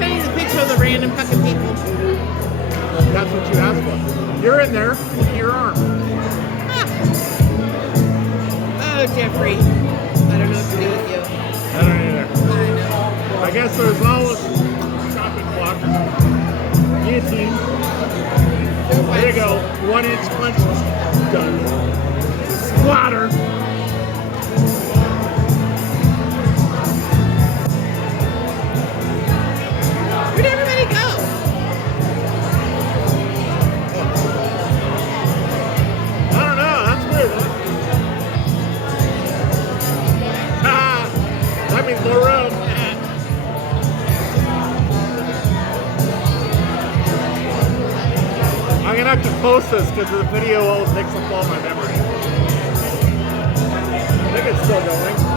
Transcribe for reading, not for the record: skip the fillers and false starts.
painting the picture of the random fucking people. That's what you asked for. You're in there. Look at your arm. Ah. Oh, Jeffrey. I don't know what to do with you. I don't either. I know. I guess there's always chopping block. Guillotine. There you go. 1 inch punch. Done. Splatter. Where'd everybody go? I don't know. That's weird, huh? Ah, that means more room. I'm gonna have to post this because the video always takes up all my memory. I think it's still going.